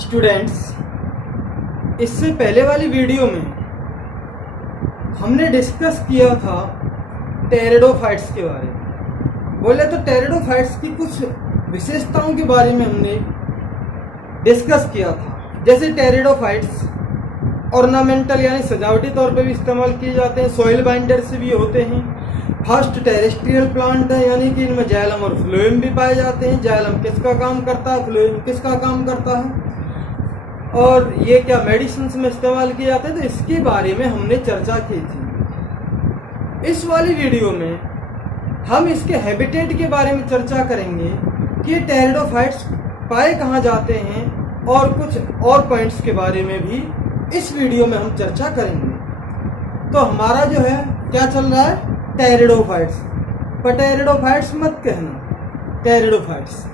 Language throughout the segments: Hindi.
स्टूडेंट्स, इससे पहले वाली वीडियो में हमने डिस्कस किया था टेरिडोफाइट्स के बारे में। बोले तो टेरिडोफाइट्स की कुछ विशेषताओं के बारे में हमने डिस्कस किया था। जैसे टेरिडोफाइट्स ऑर्नामेंटल यानी सजावटी तौर पे भी इस्तेमाल किए जाते हैं, सॉइल बाइंडर से भी होते हैं, फर्स्ट टेरेस्ट्रियल प्लांट है यानी कि इनमें जाइलम और फ्लोएम भी पाए जाते हैं। जाइलम किसका काम करता है, फ्लोएम किसका काम करता है, और ये क्या मेडिसिन में इस्तेमाल किए जाते हैं, तो इसके बारे में हमने चर्चा की थी। इस वाली वीडियो में हम इसके हैबिटेट के बारे में चर्चा करेंगे कि टेरिडोफाइट्स पाए कहाँ जाते हैं, और कुछ और पॉइंट्स के बारे में भी इस वीडियो में हम चर्चा करेंगे। तो हमारा जो है क्या चल रहा है, टेरिडोफाइट्स। पर टेरिडोफाइट्स मत कहना, टेरिडोफाइट्स।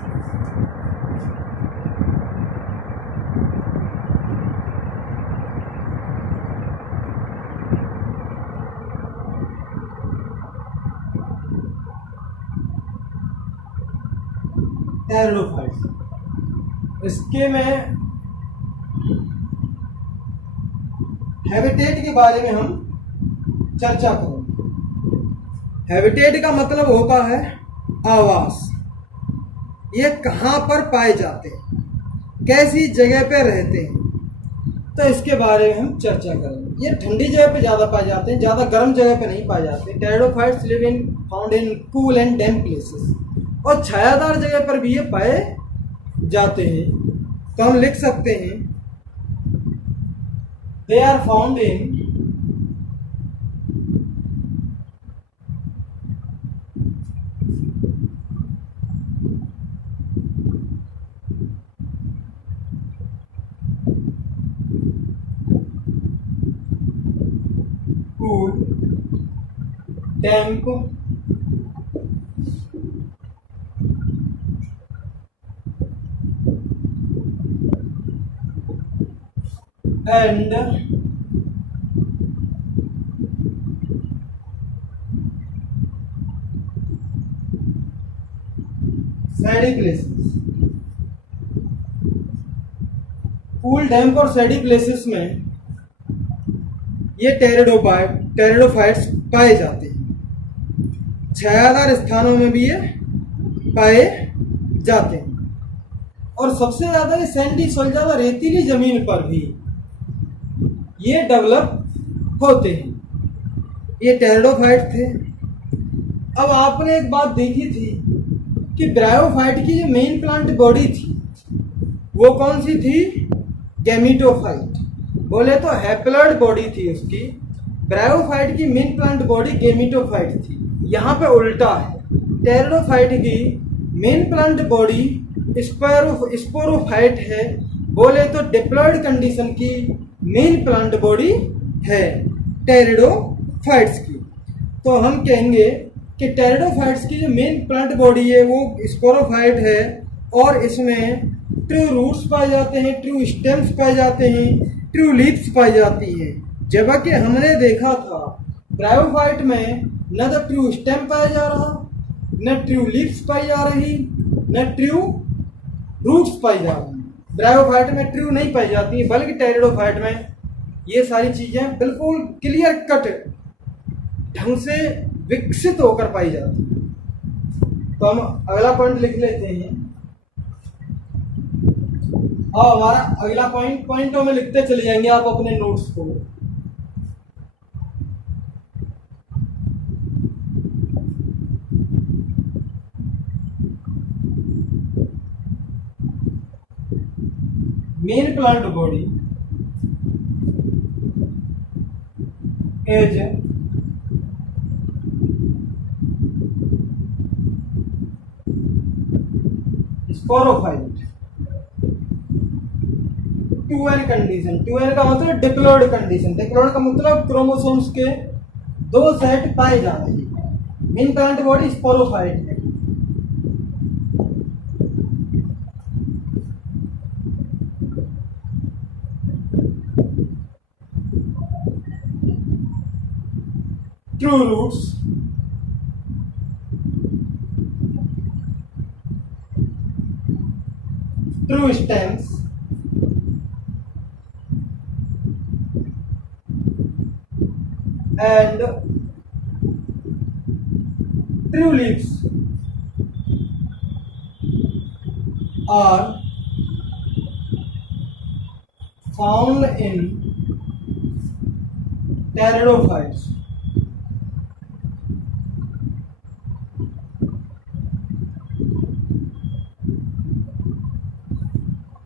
टेरिडोफाइट्स, इसके में हैबिटेट के बारे में हम चर्चा करेंगे। हैबिटेट का मतलब होता है आवास। ये कहाँ पर पाए जाते हैं, कैसी जगह पे रहते हैं, तो इसके बारे में हम चर्चा करेंगे। ये ठंडी जगह पे ज़्यादा पाए जाते हैं, ज़्यादा गर्म जगह पे नहीं पाए जाते। Pteridophytes live in found in cool and damp places, और छायादार जगह पर भी ये पाए जाते हैं। तो हम लिख सकते हैं they are found in cool, damp and shady places. Cool, damp और सैडी प्लेसेस में ये टेरिडोफाइट्स पाए जाते हैं। छायादार स्थानों में भी ये पाए जाते हैं, और सबसे ज़्यादा ये सैंडी सोइल, ज़्यादा रेतीली ज़मीन पर भी ये डेवलप होते हैं। ये टेरिडोफाइट थे। अब आपने एक बात देखी थी कि ब्रायोफाइट की जो मेन प्लांट बॉडी थी वो कौन सी थी, गैमीटोफाइट। बोले तो हैप्लॉइड बॉडी थी उसकी। ब्रायोफाइट की मेन प्लांट बॉडी गैमीटोफाइट थी। यहाँ पे उल्टा है, टेरिडोफाइट की मेन प्लांट बॉडी स्पोरोफाइट है। बोले तो डिप्लॉयड कंडीशन की मेन प्लांट बॉडी है टेरिडोफाइट्स की। तो हम कहेंगे कि टेरिडोफाइट्स की जो मेन प्लांट बॉडी है वो स्पोरोफाइट है, और इसमें ट्रू रूट्स पाए जाते हैं, ट्रू स्टेम्स पाए जाते हैं, ट्रू लीव्स पाई जाती है। जबकि हमने देखा था ब्रायोफाइट में न तो ट्रू स्टेम पाया जा रहा, न ट्रू लीव्स पाई जा रही, न ट्रू रूट्स पाई जा रही। ब्रायोफाइट में ट्रू नहीं पाई जाती, बल्कि टेरिडोफाइट में ये सारी चीज़ें बिल्कुल क्लियर कट ढंग से विकसित होकर पाई जाती है। तो हम अगला पॉइंट लिख लेते हैं, और हमारा अगला पॉइंटों में लिखते चले जाएंगे आप अपने नोट्स को। Main plant body as sporophyte. 2n condition, 2n का मतलब डिप्लॉयड कंडीशन। डिप्लॉयड का मतलब क्रोमोसोम्स के 2 सेट पाए जा रहे हैं। मेन प्लांट बॉडी स्पोरोफाइट है। True roots, true stems, and true leaves are found in pteridophytes.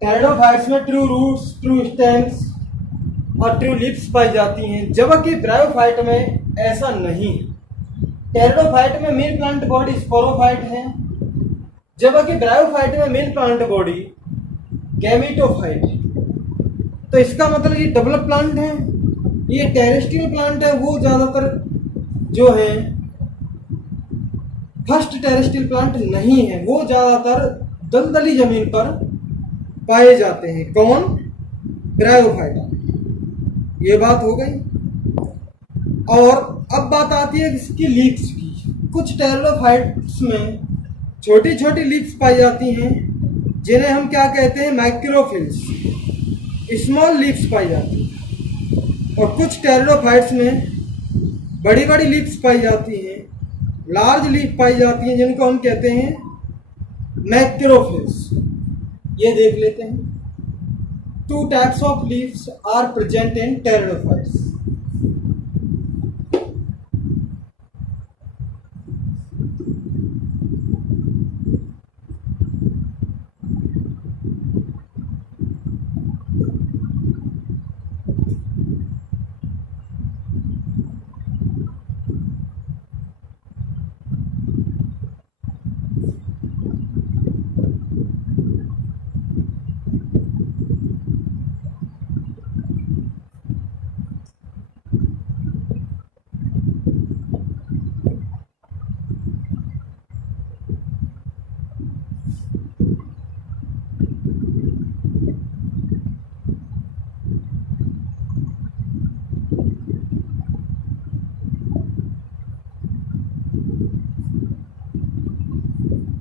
Pteridophytes में ट्रू रूट्स, ट्रू स्टेम्स और ट्रू लिप्स पाई जाती हैं, जबकि ब्रायोफाइट में ऐसा नहीं। टेरिडोफाइट में मेन प्लांट बॉडी स्पोरोफाइट है, जबकि ब्रायोफाइट में मेन प्लांट बॉडी गैमेटोफाइट है। तो इसका मतलब ये डेवलप प्लांट है, ये टेरेस्ट्रियल प्लांट है, वो ज़्यादातर जो है फर्स्ट टेरेस्ट्रियल प्लांट नहीं है, वो ज़्यादातर दलदली जमीन पर पाए जाते हैं। कौन? ब्रायोफाइटा। ये बात हो गई। और अब बात आती है इसकी लीव्स की। कुछ टेरिडोफाइट्स में छोटी छोटी लीव्स पाई जाती हैं, जिन्हें हम क्या कहते हैं? माइक्रोफिल्स, स्मॉल लीव्स पाई जाती हैं। और कुछ टेरिडोफाइट्स में बड़ी बड़ी लीव्स पाई जाती हैं, लार्ज लीफ पाई जाती हैं, जिनको हम कहते हैं मैक्रोफिल्स। ये देख लेते हैं। 2 types of leaves are present in pteridophytes.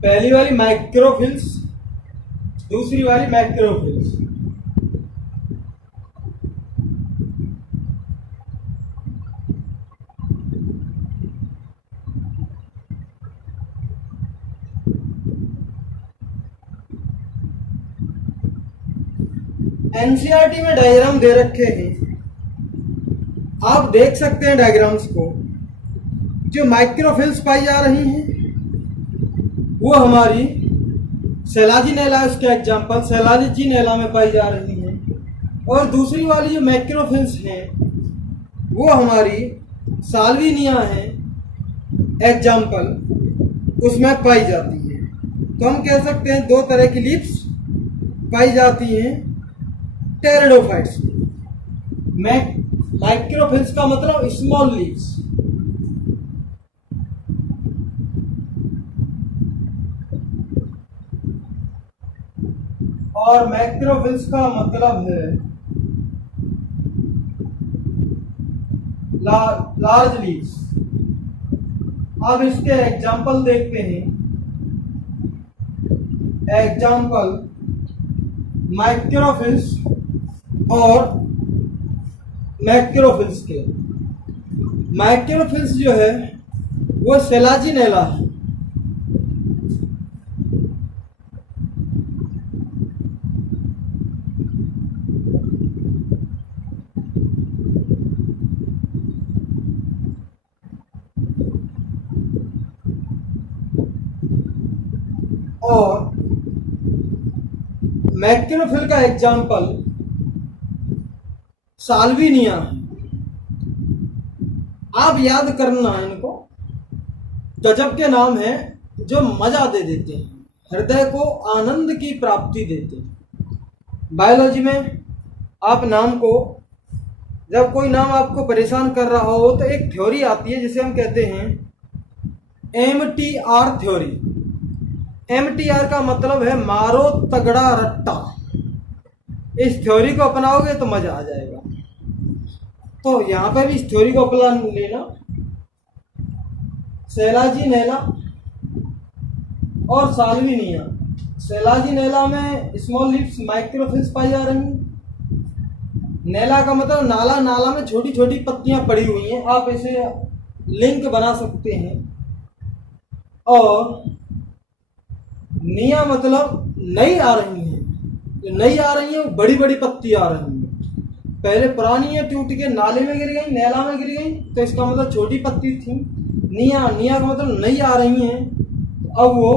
पहली वाली माइक्रोफिल्स, दूसरी वाली मैक्रोफिल्स। एनसीईआरटी में डायग्राम दे रखे हैं, आप देख सकते हैं डायग्राम्स को। जो माइक्रोफिल्स पाई जा रही हैं वो हमारी सेलाजिनेला, उसका एग्जाम्पल सेलाजिनेला में पाई जा रही हैं। और दूसरी वाली जो मैक्रोफिल्स हैं वो हमारी साल्विनिया है, एग्जाम्पल उसमें पाई जाती है। तो हम कह सकते हैं 2 तरह की लीव्स पाई जाती हैं टेरिडोफाइट्स में। माइक्रोफिल्स का मतलब स्मॉल लीव्स, और मैक्रोफिल्स का मतलब है लार्ज लीव्स। अब इसके एग्जाम्पल देखते हैं। एग्जाम्पल माइक्रोफिल्स और मैक्रोफिल्स के। माइक्रोफिल्स जो है वो सेलाजिनेला है, और मैक्रोफिल का एग्जाम्पल साल्विनिया है। आप याद करना है इनको, गजब के नाम है जो मजा दे देते हैं, हृदय को आनंद की प्राप्ति देते हैं। बायोलॉजी में आप नाम को, जब कोई नाम आपको परेशान कर रहा हो तो एक थ्योरी आती है जिसे हम कहते हैं MTR थ्योरी। MTR का मतलब है मारो तगड़ा रट्टा। इस थ्योरी को अपनाओगे तो मजा आ जाएगा। तो यहाँ पे भी इस थ्योरी को अपना लेना। सेलाजिनेला और साल्विनिया। सेलाजिनेला में स्मॉल लीव्स माइक्रोफिल्स पाई जा रही हैं, नेला का मतलब नाला, नाला में छोटी छोटी पत्तियां पड़ी हुई हैं, आप इसे लिंक बना सकते हैं। और निया मतलब नई आ रही है, जो नई आ रही है वो बड़ी बड़ी पत्ती आ रही है। पहले पुरानी है टूट के नाले में गिर गई, नैला में गिर गई, तो इसका मतलब छोटी पत्ती थी। निया, निया का मतलब नई आ रही है, अब वो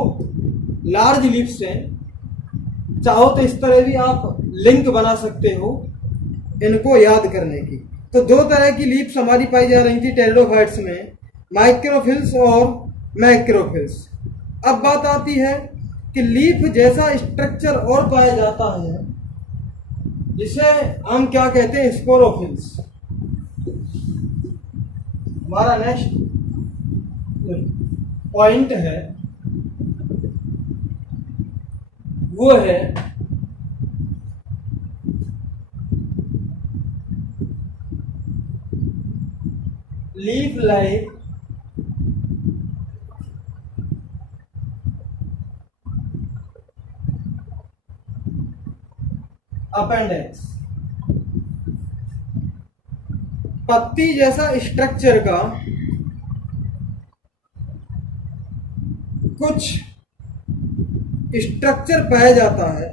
लार्ज लीव्स हैं। चाहो तो इस तरह भी आप लिंक बना सकते हो इनको याद करने की। तो दो तरह की लीव्स हमारी पाई जा रही थी टेरिडोफाइट्स में, माइक्रोफिल्स और मैक्रोफिल्स। अब बात आती है कि लीफ जैसा स्ट्रक्चर और पाया जाता है जिसे हम क्या कहते हैं, स्पोरोफिल्स। हमारा नेक्स्ट पॉइंट है वो है लीफ लाइक अपेंडेक्स। पत्ती जैसा स्ट्रक्चर का कुछ स्ट्रक्चर पाया जाता है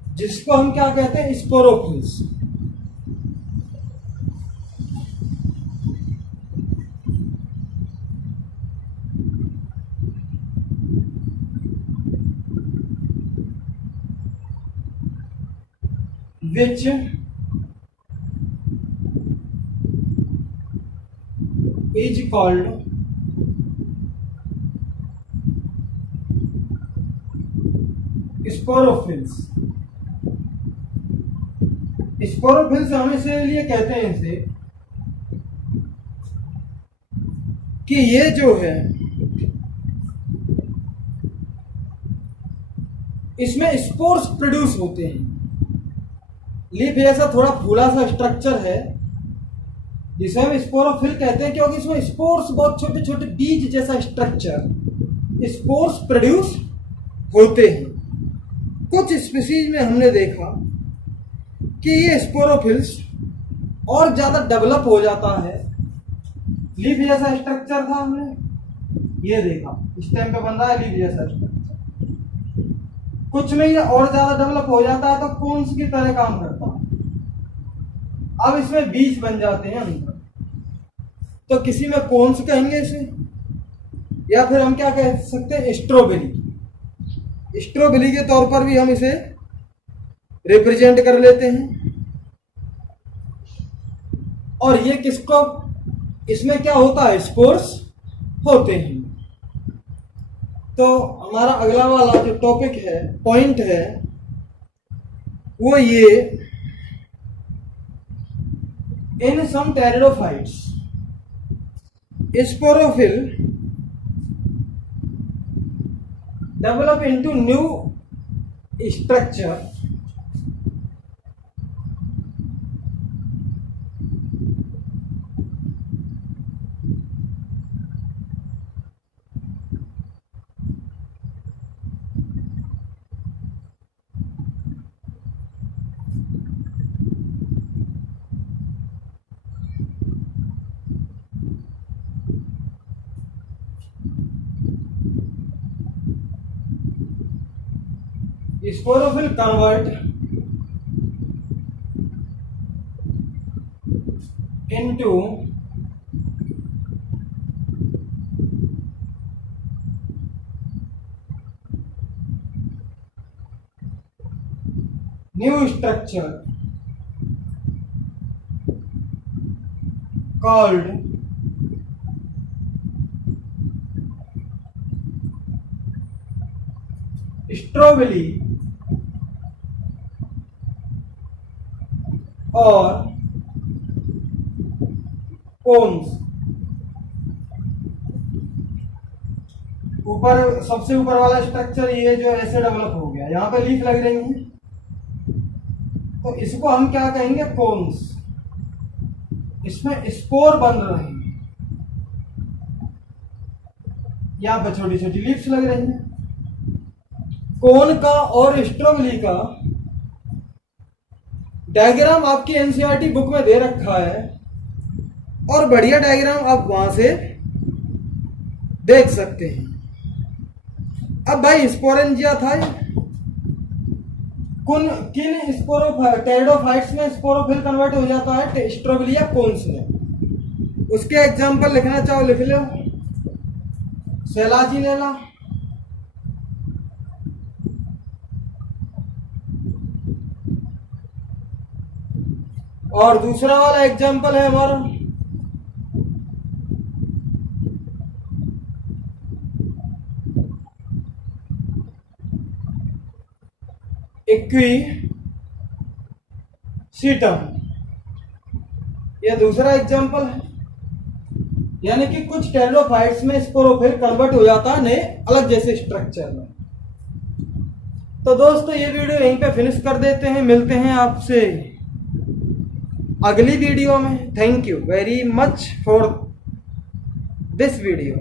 जिसको हम क्या कहते हैं, sporophylls. which is called sporophylls. Sporophylls हम इसीलिए कहते हैं इसे कि ये जो है इसमें स्पोर्स प्रोड्यूस होते हैं। लीफ जैसा थोड़ा फूला सा स्ट्रक्चर है जिसे हम स्पोरोफिल कहते हैं, क्योंकि इसमें स्पोर्स, बहुत छोटे छोटे बीज जैसा स्ट्रक्चर, स्पोर्स प्रोड्यूस होते हैं। कुछ स्पीसीज में हमने देखा कि ये स्पोरोफिल्स और ज्यादा डेवलप हो जाता है। लीफ जैसा स्ट्रक्चर था, हमने ये देखा स्टेम पे बन रहा है लीफ जैसा स्ट्रक्चर। कुछ में ये और ज्यादा डेवलप हो जाता है तो कोन्स की तरह काम करता है। अब इसमें बीज बन जाते हैं अंदर, तो किसी में कोन्स कहेंगे इसे, या फिर हम क्या कह सकते हैं, स्ट्रॉबेरी। स्ट्रॉबेरी के तौर पर भी हम इसे रिप्रेजेंट कर लेते हैं। और ये किसको, इसमें क्या होता है, स्पोर्स होते हैं। तो हमारा अगला वाला जो टॉपिक है, पॉइंट है, वो ये, in some pteridophytes sporophyll develop into new structure sporophyll convert into new structure called strobili और कोन्स। ऊपर सबसे ऊपर वाला स्ट्रक्चर ये जो ऐसे डेवलप हो गया, यहां पे लीफ लग रही है, तो इसको हम क्या कहेंगे, कोन्स। इसमें स्पोर बन रहे हैं, यहां पे छोटी छोटी लीफ्स लग रही हैं। कोन का और स्ट्रॉबेरी का डायग्राम आपकी एनसीईआरटी बुक में दे रखा है और बढ़िया डायग्राम आप वहां से देख सकते हैं। अब भाई स्पोरेंजिया था, किन टेरिडोफाइट्स में स्पोरोफिल कन्वर्ट हो जाता है? स्ट्रोबिलिया कोन्स में। उसके एग्जाम्पल लिखना चाहो लिख लो, सेलाजिनेला, और दूसरा वाला एग्जाम्पल है हमारा इक्विसीटम, यह दूसरा एग्जाम्पल है। यानी कि कुछ टेरिडोफाइट्स में स्पोरोफिल कन्वर्ट हो जाता है नए अलग जैसे स्ट्रक्चर में। तो दोस्तों ये वीडियो यहीं पे फिनिश कर देते हैं, मिलते हैं आपसे अगली वीडियो में। Thank you very much for this video.